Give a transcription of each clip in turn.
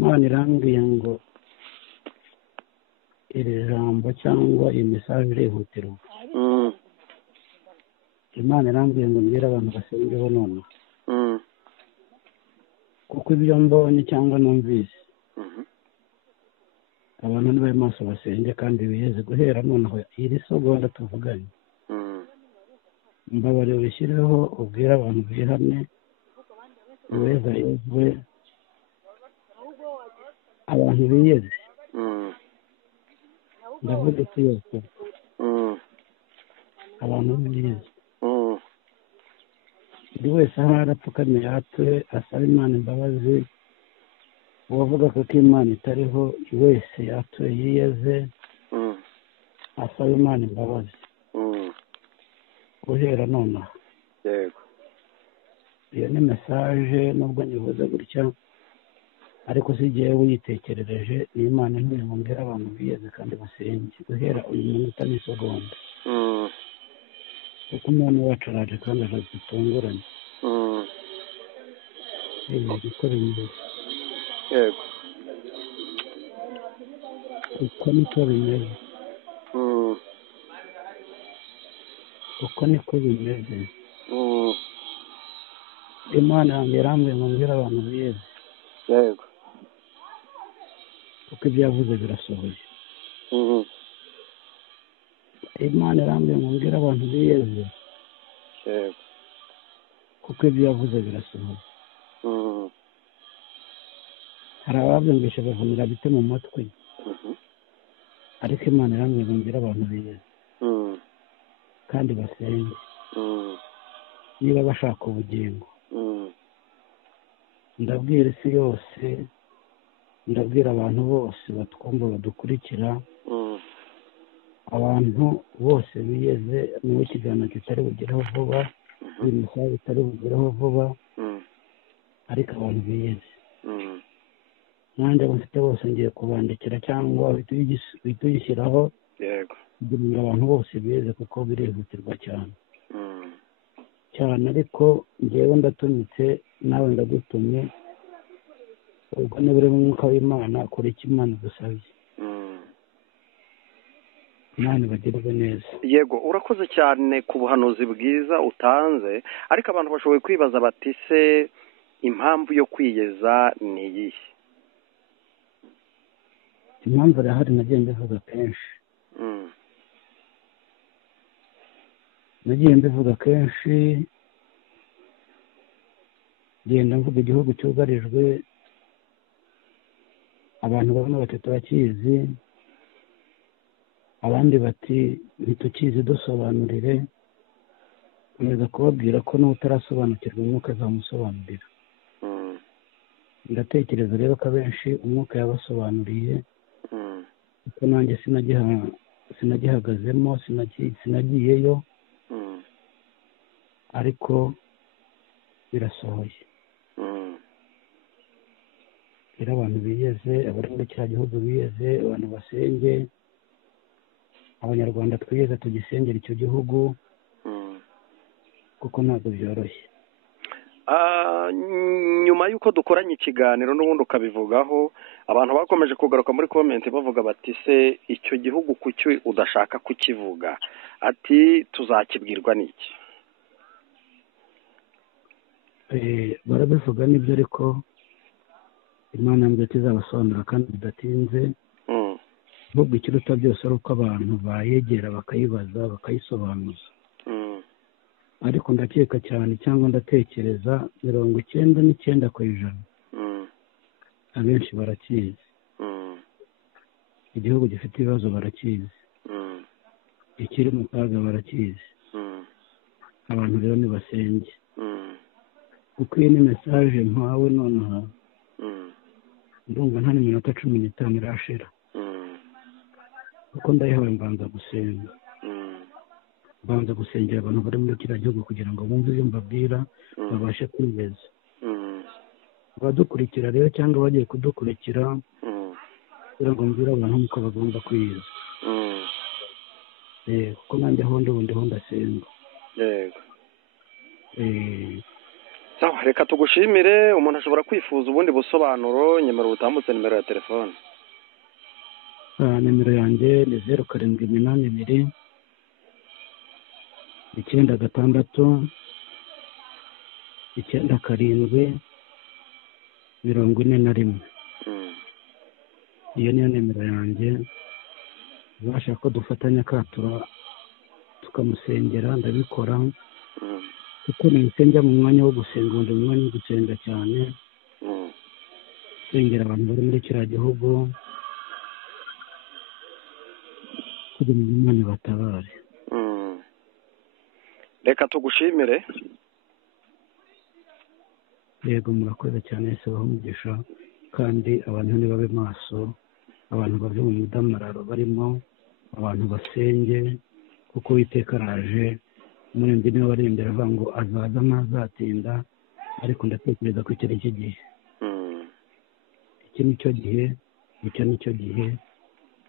Imana irambwiye ngo iri jambo cyangwa iyi mesaje irihutirwa. Imana irambwiye ngo mbwire abantu basengeho none, kuko ibyo mbonye cyangwa numvise abantu nibaye maso basenge kandi biyeze guhera noneho iri segonda tuvuganye. Mbabarira ubishyireho ubwire abantu bihane, uweza yezwe, abantu biyeze, ndavuga isi yose, abantu biyeze, buri wese aho arapfukamye yature asaba Imana imbabazi. Uwavuga ko Imana itariho wese yature yiyeze asaba Imana imbabazi guhera nonaha. Yego. Iyo ni mesaje nubwo nyivuze gutya, ariko si jyewe uyitekerereje, ni Imana intumye ngo mbwire abantu biyeze kandi basenge guhera uyu munota n'isegonda, kuko umuntu wacu araje kandi aradutunguranye. Niko bimeze. Yego. Uko niko bimeze. Uko niko bimeze. Imana yanjye yarambwiye ngo mbwire abantu biyeze. Yego. Kuko ibyo yavuze birasohoye. Imana yarambwiye ngo mbwire abantu biyeze. Yego. Kuko ibyo yavuze birasohoye. Hari ababyumvishe bavunira bite mu matwi, ariko Imana yarambwiye ngo mbwire abantu biyeze kandi basenge niba bashaka ubugingo. Ndabwira isi yose, ndabwira abantu bose batwumva badukurikira, abantu bose biyeze, niba ikiganiro kitari bugereho vuba, iyi mesaje itari bugereho vuba, ariko abantu biyeze. Nanjye abo mfite bose ngiye kubandikira cyangwa uhita uyishyiraho kugira ngo abantu bose biyeze, kuko birihutirwa cyane cyane. Ariko njyewe ndatumitse, nawe ndagutumye, ubwo niba uri mu mwuka w'Imana kora icyo Imana idusabye. Imana ibagirwe neza. Yego, urakoze cyane ku buhanuzi bwiza utanze, ariko abantu bashoboye kwibaza bati se impamvu yo kwiyeza ni iyihe? Impamvu irahari, nagiye mbivuga kenshi. Nagiye mbivuga kenshi, ngenda mvuga igihugu cyugarijwe, abantu bamwe bati turakizi, abandi bati ntitukizi dusobanurire. Nkomeza kubabwira ko n'utarasobanukirwa umwuka azamusobanurira. Ndatekereza rero ko abenshi umwuka yabasobanuriye, kuko nanjye sinagihagazemo, sinagiyeyo, ariko birasohoye. Rero abantu biyeze, abari muri kiriya gihugu biyeze, abantu basenge, abanyarwanda twiyeze tugisengera icyo gihugu, kuko ntabwo byoroshye. Nyuma y'uko dukoranye ikiganiro n'ubundi ukabivugaho, abantu bakomeje kugaruka muri komenti bavuga bati se icyo gihugu kuki udashaka kukivuga? Ati tuzakibwirwa n'iki? Barabivuga n'ibyo, ariko Imana mbere izabasobanura kandi bidatinze. Ahubwo ikiruta byose ari uko abantu bayegera bakayibaza bakayisobanuza. Ariko ndakeka cyane cyangwa ndatekereza 99% abenshi barakizi. Igihugu gifite ibibazo barakizi, ikiri mu kaga barakizi. Abantu rero nibasenge, kuko iyi ni mesaje mpawe nonaha, ndumva nta n'iminota 15 irashira, kuko ndayihawe mbanza gusenga. Banza gusengera abantu bari muri kiriya gihugu kugira ngo bumve ibyo mbabwira, babashe kwiyeza. Abadukurikira rero cyangwa bagiye kudukurikira, kugira ngo mbwire abantu nk'uko bagomba kwiyeza. Kuko nanjye aho ndi ubundi ho ndasenga. sawa reka tugushimire. Umuntu ashobora kwifuza ubundi busobanuro, nyemera ubutambutse nimero ya telefone. Nimero yanjye ni 0782 9 6 9 7 41. Iyo niyo nimero yanjye. Ubasha ko dufatanya katura tukamusengera, ndabikora kuko nisengera mu mwanya wo gusenga, undi mu mwanya wo gusenga cyane, sengera abantu bari muri kiriya gihugu kugira ngo Imana batabare. Reka tugushimire. Yego murakoze cyane, sabaho umugisha, kandi abantu nibabe maso, abantu bave mu mudamararo barimo, abantu basenge kuko Uwiteka araje. Umuremyi niwe warembera avuga ngo azaza ntazatinda, ariko ndatekereza ko iki ari cyo gihe. Iki ni cyo gihe, icyo ni cyo gihe,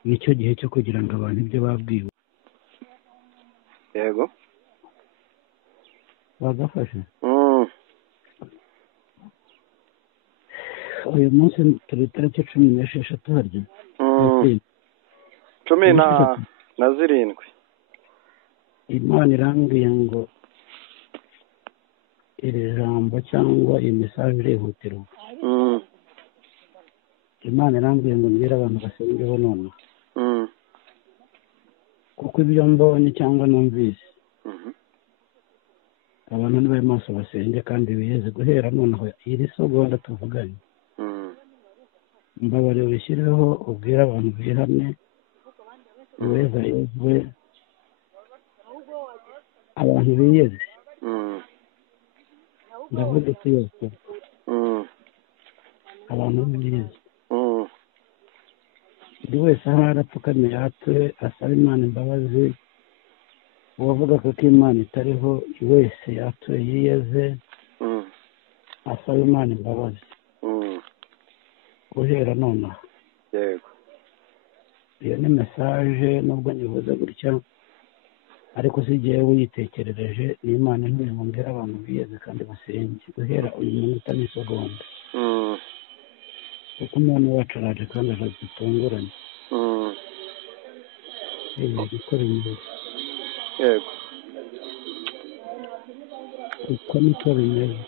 ni cyo gihe cyo kugira ngo abantu ibyo babwiwe. Yego bagafashe. Uyu munsi turi tariki 16 harya 17. Imana irambwiye ngo iri jambo cyangwa iyi mesaje irihutirwa. Imana irambwiye ngo mbwira abantu basengeho none, kuko ibyo mbonye cyangwa numvise abantu nibabe maso basenge kandi biyeze guhera noneho iri segonda tuvuganye. Mbabarira ubishyireho ubwira abantu bihane, uweza yezwe, abantu biyeze. Ndavuga isi yose abantu biyeze, buri wese aho arapfukamye yatwe asaba Imana imbabazi. Uwavuga ko Imana itariho wese yatwe yiyeze asaba Imana imbabazi guhera nonaha. Yego iyo ni mesaje, nubwo nyivuze gutya ariko si jyewe uyitekerereje, ni Imana intumye ngo mbwire abantu biyeze kandi basenge guhera uyu munota n'isegonda, kuko Umwana wacu araje kandi aradutunguranye. Gukora imbere. yego uko niko bimeze,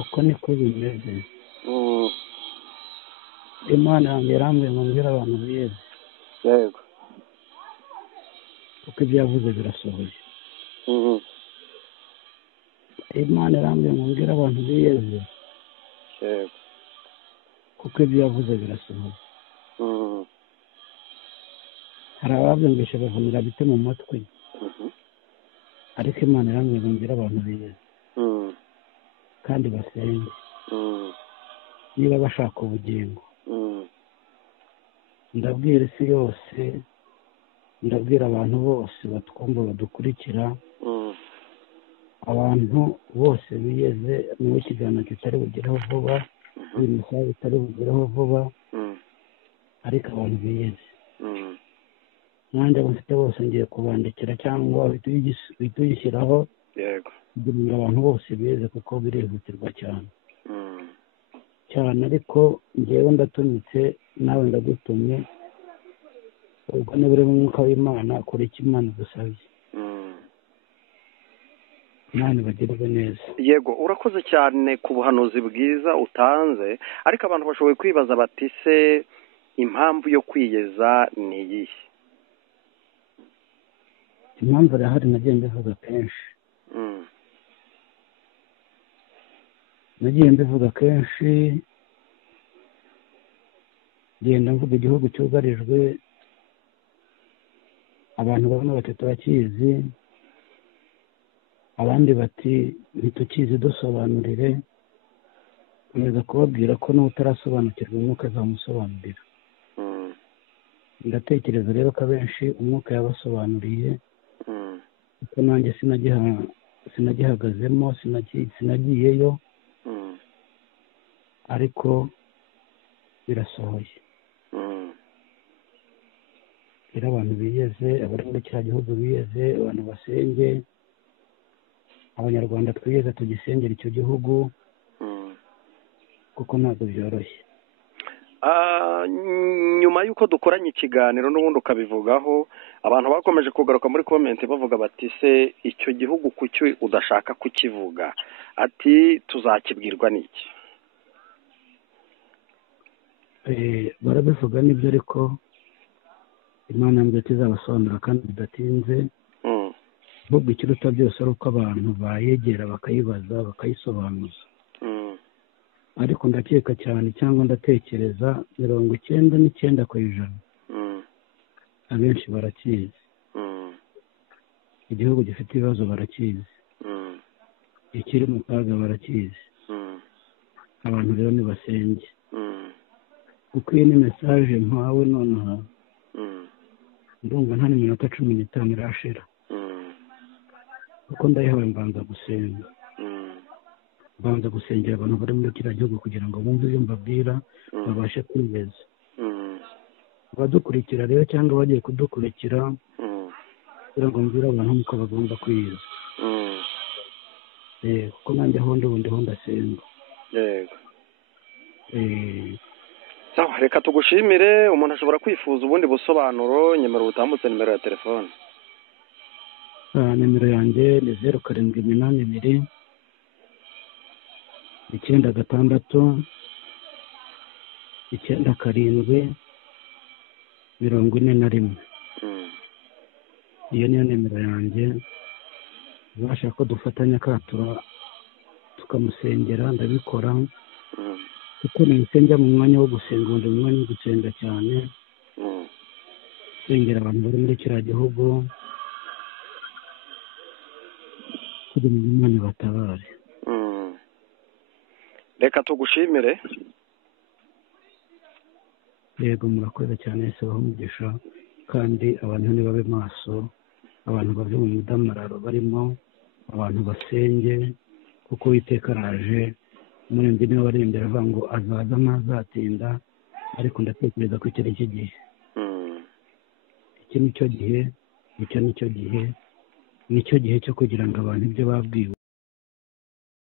uko niko bimeze. Imana yanjye yarambwiye ngo mbwire abantu biyeze. yego kuko ibyo yavuze birasohoye. Imana yarambwiye ngo mbwire abantu biyeze. yego kuko ibyo yavuze birasohoye. hari ababyumvishe bavunira bite mu matwi, ariko Imana yarambwiye ngo mbwire abantu biyeze kandi basenge niba bashaka ubugingo. Ndabwira isi yose, ndabwira abantu bose batwumva badukurikira, abantu bose biyeze, niwe ikiganiro kitari bugereho vuba, uyu musaza bitari bugereho vuba, ariko abantu biyeze. Nanjye abo mfite bose ngiye kubandikira cyangwa uhita uyishyiraho kugira ngo abantu bose biyeze, kuko birihutirwa cyane cyane. Ariko njyewe ndatumitse, nawe ndagutumye, ubwo niba uri mu mwuka w'Imana akora icyo Imana igusabye. Imana ibagirwe neza. Yego urakoze cyane ku buhanuzi bwiza utanze, ariko abantu bashoboye kwibaza bati se impamvu yo kwiyeza ni iyihe? Impamvu irahari, nagiye mbivuga kenshi. Ngenda mvuga igihugu cyugarijwe, abantu bamwe bati turakizi, abandi bati ntitukizi dusobanurire. Nkomeza kubabwira ko n'utarasobanukirwa umwuka azamusobanurira. Ndatekereza rero ko abenshi umwuka yabasobanuriye, kuko nanjye sinagihagazemo, sinagiyeyo, ariko birasohoye. Rero abantu biyeze, abari muri kiriya gihugu biyeze, abantu basenge, abanyarwanda twigeze tugisengera icyo gihugu kuko ntabwo byoroshye. Nyuma y'uko dukoranye ikiganiro n'ubundi ukabivugaho, abantu bakomeje kugaruka muri komenti bavuga bati se icyo gihugu kuki udashaka kukivuga, ati tuzakibwirwa n'iki? Barabivuga nibyo, ariko Imana mbere tuzabasobanura kandi bidatinze. Ahubwo ikiruta byose ari uko abantu bayegera bakayibaza bakayisobanuza. Ariko ndakeka cyane cyangwa ndatekereza 99% abenshi barakizi. Igihugu gifite ibibazo barakizi, ikiri mu kaga barakizi. Abantu rero nibasenge, kuko iyi ni mesaje mpawe nonaha. Ndumva nta n'iminota 15 irashira, kuko ndayihawe mbanza gusenga. Mbanza gusengera abantu bari muri kiriya gihugu kugira ngo bumve ibyo mbabwira babashe kwibeza. Abadukurikira rero cyangwa bagiye kudukurikira kugira ngo mbwire abantu uko bagomba kwiyeza. Kuko nanjye aho ndiho ndasenga. Sawa, reka tugushimire. Umuntu ashobora kwifuza ubundi busobanuro, nyemera ubutambutse nimero ya telefone. Nimero yanjye ni 0782 9 6 9 7 41. Iyo niyo nimero yanjye. Ubasha ko dufatanya katura tukamusengera, ndabikora. Kuko nisengera mu mwanya wo gusenga, undi mu mwanya wo gusenga cyane. Sengera abantu bari muri kiriya gihugu kugira ngo Imana ibatabare. Reka tugushimire. Yego, murakoze cyane, se umugisha, kandi abantu nibabe maso, abantu bave mu mudamararo barimo, abantu basenge, kuko Uwiteka araje. Umuremyi niwe warembera avuga ngo azaza ntazatinda, ariko ndatekereza ko iki ari cyo gihe. Iki nicyo gihe, nicyo gihe cyo kugira ngo abantu ibyo babwiwe